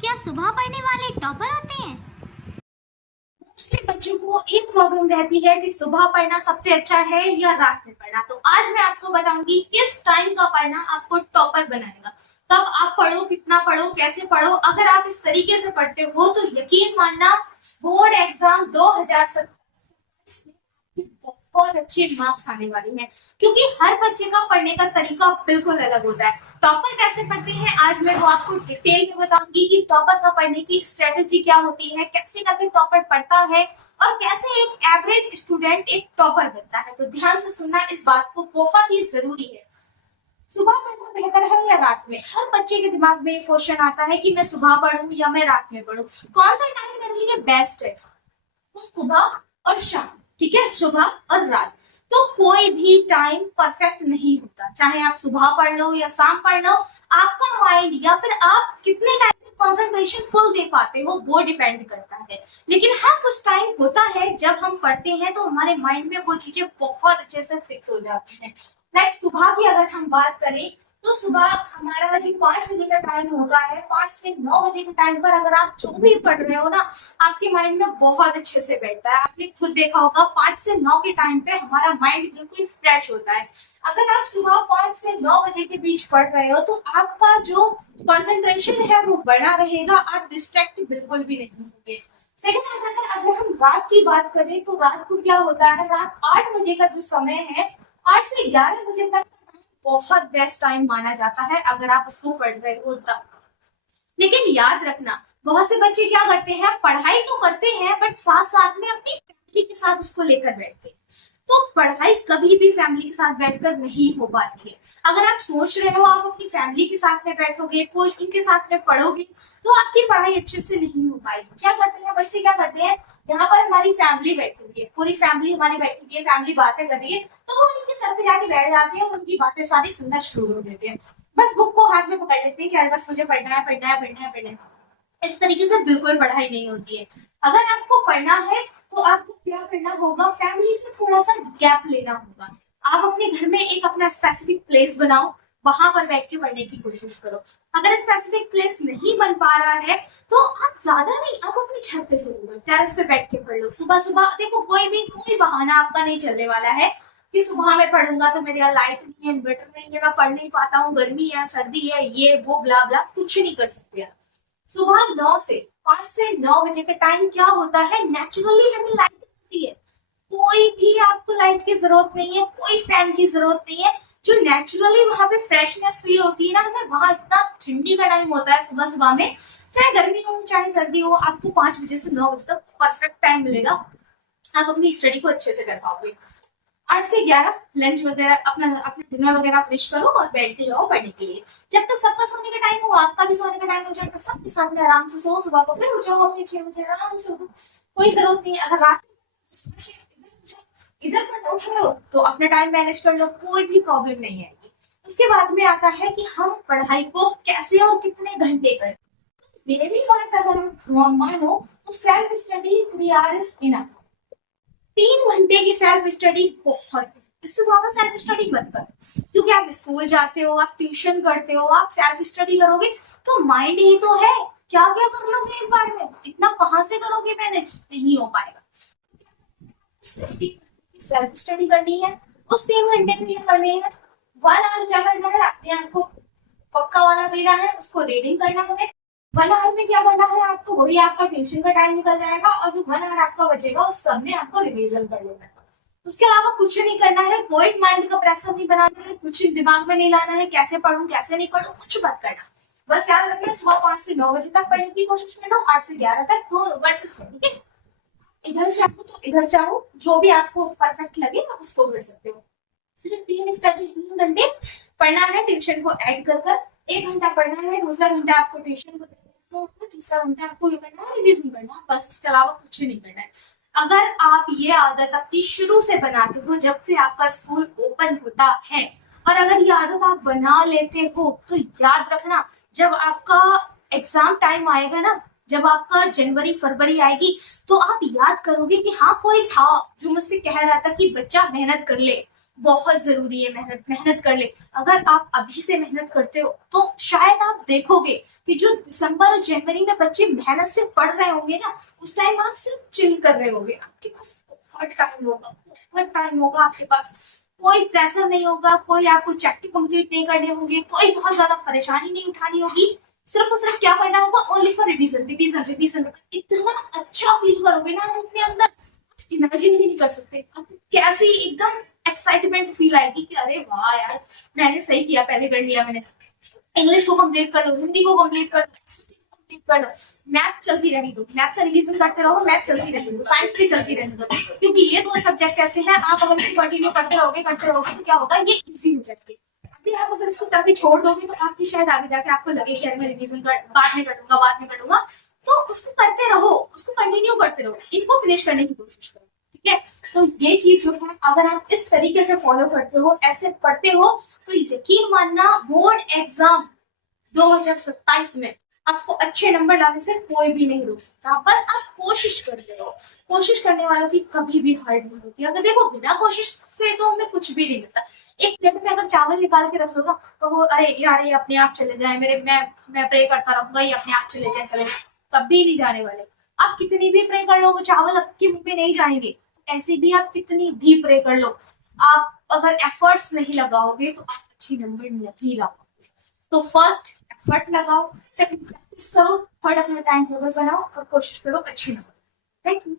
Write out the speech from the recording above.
क्या सुबह पढ़ने वाले टॉपर होते हैं? मोस्टली बच्चों को एक प्रॉब्लम रहती है कि सुबह पढ़ना सबसे अच्छा है या रात में पढ़ना। तो आज मैं आपको बताऊंगी किस टाइम का पढ़ना आपको टॉपर बनाएगा। कब आप पढ़ो, कितना पढ़ो, कैसे पढ़ो। अगर आप इस तरीके से पढ़ते हो तो यकीन मानना बोर्ड एग्जाम 2027 में बहुत अच्छे मार्क्स आने वाले हैं, क्योंकि हर बच्चे का पढ़ने का तरीका बिल्कुल अलग होता है। टॉपर कैसे पढ़ते हैं आज मैं वो आपको डिटेल में बताऊंगी कि टॉपर का पढ़ने की स्ट्रेटेजी क्या होती है, कैसे करके टॉपर पढ़ता है और कैसे एक एवरेज स्टूडेंट एक टॉपर बनता है। तो ध्यान से सुनना, इस बात को बहुत ही जरूरी है। सुबह पढ़ना बेहतर है या रात में? हर बच्चे के दिमाग में एक क्वेश्चन आता है कि मैं सुबह पढ़ूं या मैं रात में पढ़ूं, कौन सा टाइम मेरे लिए बेस्ट है? तो सुबह और शाम, ठीक है, सुबह और रात। तो कोई भी टाइम परफेक्ट नहीं होता, चाहे आप सुबह पढ़ लो या शाम पढ़ लो। आपका माइंड या फिर आप कितने टाइम में कंसंट्रेशन फुल दे पाते हो वो डिपेंड करता है। लेकिन हाँ, कुछ टाइम होता है जब हम पढ़ते हैं तो हमारे माइंड में वो चीजें बहुत अच्छे से फिक्स हो जाती हैं। लाइक सुबह की अगर हम बात करें तो सुबह हमारा जो 5 बजे का टाइम होता है, 5 से 9 बजे के टाइम पर अगर आप जो भी पढ़ रहे हो ना, आपके माइंड में बहुत अच्छे से बैठता है। आपने खुद देखा होगा 5 से 9 के टाइम पे हमारा माइंड बिल्कुल फ्रेश होता है। अगर आप सुबह 5 से 9 बजे के बीच पढ़ रहे हो तो आपका जो कंसंट्रेशन है वो बना रहेगा, आप डिस्ट्रैक्ट बिल्कुल भी नहीं होंगे। सेकंड है, अगर हम रात की बात करें तो रात को क्या होता है, रात 8 बजे का जो समय है, 8 से 11 बजे तक बहुत बेस्ट टाइम माना जाता है अगर आप उसको पढ़ रहे हो तब। लेकिन याद रखना, बहुत से बच्चे क्या करते हैं, पढ़ाई तो करते हैं बट साथ साथ में अपनी फैमिली के साथ उसको लेकर बैठते हैं। तो पढ़ाई कभी भी फैमिली के साथ बैठकर नहीं हो पाती है। अगर आप सोच रहे हो आप अपनी फैमिली के साथ में बैठोगे, कोचिंग के साथ में पढ़ोगे, तो आपकी पढ़ाई अच्छे से नहीं हो पाएगी। क्या करते हैं बच्चे, क्या करते हैं, यहाँ पर हमारी फैमिली बैठी हुई है, पूरी फैमिली हमारी बैठी हुई है, फैमिली बातें कर रही है, तो वो उनके सर पे जाके बैठ जाते हैं और उनकी बातें सारी सुनना शुरू कर देते हैं। बस बुक को हाथ में पकड़ लेते हैं कि बस मुझे पढ़ना है, पढ़ना है, पढ़ना है, पढ़ना है। इस तरीके से बिल्कुल पढ़ाई नहीं होती है। अगर आपको पढ़ना है तो आपको क्या करना होगा, फैमिली से थोड़ा सा गैप लेना होगा। आप अपने घर में एक अपना स्पेसिफिक प्लेस बनाओ, वहां पर बैठ के पढ़ने की कोशिश करो। अगर स्पेसिफिक प्लेस नहीं बन पा रहा है तो आप ज्यादा नहीं, आप अपनी छत पे चले जाओ, टेरेस पे बैठ के पढ़ लो। सुबह सुबह देखो, कोई बहाना आपका नहीं चलने वाला है कि सुबह में पढ़ूंगा तो मेरे यहाँ लाइट नहीं है, इन्वर्टर नहीं है, मैं पढ़ नहीं पाता हूँ, गर्मी है, सर्दी है, ये वो ब्ला ब्ला, कुछ नहीं कर सकते आप। सुबह 5 से 9 बजे का टाइम क्या होता है, नेचुरली हमें लाइट मिलती है। कोई भी आपको लाइट की जरूरत नहीं है, कोई फैन की जरूरत नहीं है। जो नेचुरली वहां पे फ्रेशनेस फील होती है ना, हमें वहां इतना ठंडी का टाइम होता है सुबह सुबह में, चाहे गर्मी हो चाहे सर्दी हो, आपको 5 बजे से 9 बजे तक परफेक्ट टाइम मिलेगा। आप अपनी स्टडी को अच्छे से कर पाओगे। 8 से 11 लंच वगैरह, अपना अपना डिनर वगैरह फिनिश करो और बैठते जाओ पढ़ने के लिए। जब तक सबका सोने का टाइम हो, आपका भी सोने का टाइम हो जाएगा, सबके साथ में आराम से सो, सुबह को फिर उठ जाओ अपने 6 बजे आराम से उठो, कोई जरूरत नहीं है। अगर रात इधर पर उठ रहे हो तो अपना टाइम मैनेज कर लो, कोई भी प्रॉब्लम नहीं आएगी। उसके बाद में आता है कि हम पढ़ाई को कैसे और कितने घंटे करें। मेरी बात अगर हम मानो तो सेल्फ स्टडी 3 आवर्स इनफ। 3 घंटे की सेल्फ स्टडी बहुत है, इससे ज्यादा सेल्फ स्टडी मत करो, क्योंकि आप स्कूल जाते हो, आप ट्यूशन करते हो, आप सेल्फ स्टडी करोगे तो माइंड ही तो है, क्या क्या कर लोगे एक बार में, इतना कहाँ से करोगे, मैनेज नहीं हो पाएगा। सेल्फ स्टडी करनी है, उस 3 घंटे में ये करनी है। 1 आवर क्या करना है, अपने आप को पक्का वाला देना है, उसको रीडिंग करना है। 1 आवर में क्या करना है आपको, वही आपका ट्यूशन का टाइम निकल जाएगा और जो 1 आवर आपका बचेगा उस सब में आपको रिवीजन कर लेना है। उसके अलावा कुछ नहीं करना है, कोई माइंड का प्रेशर नहीं बनाना है, कुछ दिमाग में नहीं लाना है, कैसे पढ़ूं कैसे नहीं पढ़ूं, कुछ मत करना। बस याद रखना, सुबह 5 से 9 बजे तक पढ़ने की कोशिश करना, 8 से 11 तक, तो वर्सेस है, ठीक है। इधर चाहो तो इधर चाहो, जो भी आपको परफेक्ट लगे आप उसको कर सकते हो। सिर्फ 3 घंटे पढ़ना है, ट्यूशन को ऐड कर कर। 1 घंटा पढ़ना है, दूसरा घंटा आपको ट्यूशन को देना है, तीसरा घंटा आपको ये करना है, रिवीजन करना है, बस इसके अलावा कुछ नहीं करना है। अगर आप ये आदत अपनी शुरू से बनाते हो, जब से आपका स्कूल ओपन होता है, और अगर ये आदत आप बना लेते हो तो याद रखना, जब आपका एग्जाम टाइम आएगा ना, जब आपका जनवरी फरवरी आएगी, तो आप याद करोगे कि हाँ, कोई था जो मुझसे कह रहा था कि बच्चा मेहनत कर ले, बहुत जरूरी है मेहनत। मेहनत कर ले। अगर आप अभी से मेहनत करते हो तो शायद आप देखोगे कि जो दिसंबर और जनवरी में बच्चे मेहनत से पढ़ रहे होंगे ना, उस टाइम आप सिर्फ चिल कर रहे होगे। आपके पास बहुत टाइम होगा, बहुत टाइम होगा आपके पास। कोई प्रेशर नहीं होगा, कोई आपको चैप्टर कंप्लीट नहीं करने होंगे, कोई बहुत ज्यादा परेशानी नहीं उठानी होगी। सिर्फ और सिर्फ क्या करना होगा, only for revision revision revision. इतना अच्छा फील करोगे ना अपने अंदर, इमेजिन भी नहीं कर सकते। आपको कैसी एकदम एक्साइटमेंट फील आएगी कि अरे वाह यार, मैंने सही किया, पहले कर लिया मैंने। इंग्लिश को कंप्लीट कर लो, हिंदी को कंप्लीट कर लो, कंप्लीट कर लो। मैथ चलती रहनी दो, मैथ का रिवीजन करते रहो, मैथ चलती रहनी दो, साइंस भी चलती रहनी दो, क्योंकि ये दो सब्जेक्ट ऐसे हैं, आप अगर इसको कंटिन्यू करते रहोगे तो क्या होगा, ये इजी हो जाएंगे। अभी आप अगर इसको करके छोड़ दोगे तो आपकी शायद आगे जाके आपको लगे कि मैं रिवीजन बाद में कर लूंगा। तो उसको करते रहो, उसको कंटिन्यू करते रहो, इनको फिनिश करने की कोशिश करो। ठीक है, तो ये चीज जो है अगर आप इस तरीके से फॉलो करते हो, ऐसे पढ़ते हो, तो यकीन मानना बोर्ड एग्जाम 2027 में आपको अच्छे नंबर लाने से कोई भी नहीं रोक सकता। बस आप कोशिश करते रहो। कोशिश करने वालों की कभी भी हार नहीं होती। अगर देखो बिना कोशिश से तो हमें कुछ भी नहीं मिलता। एक प्लेट में अगर चावल निकाल के रख लो ना, तो वो अरे यार ये अपने आप चले जाए, मैं प्रे करता रहूंगा ये अपने आप चले जाए, कभी नहीं जाने वाले। आप कितनी भी प्रे कर लो, वो चावल आपके मुंह पे नहीं जाएंगे। ऐसे भी आप कितनी भी प्रे कर लो, आप अगर एफर्ट्स नहीं लगाओगे तो आप अच्छी नंबर नहीं ला पाओगे। तो फर्स्ट एफर्ट लगाओ, सेकंड प्रैक्टिस करो, थर्ड अपना टाइम टेबल बनाओ और कोशिश करो अच्छी नंबर। Thank you.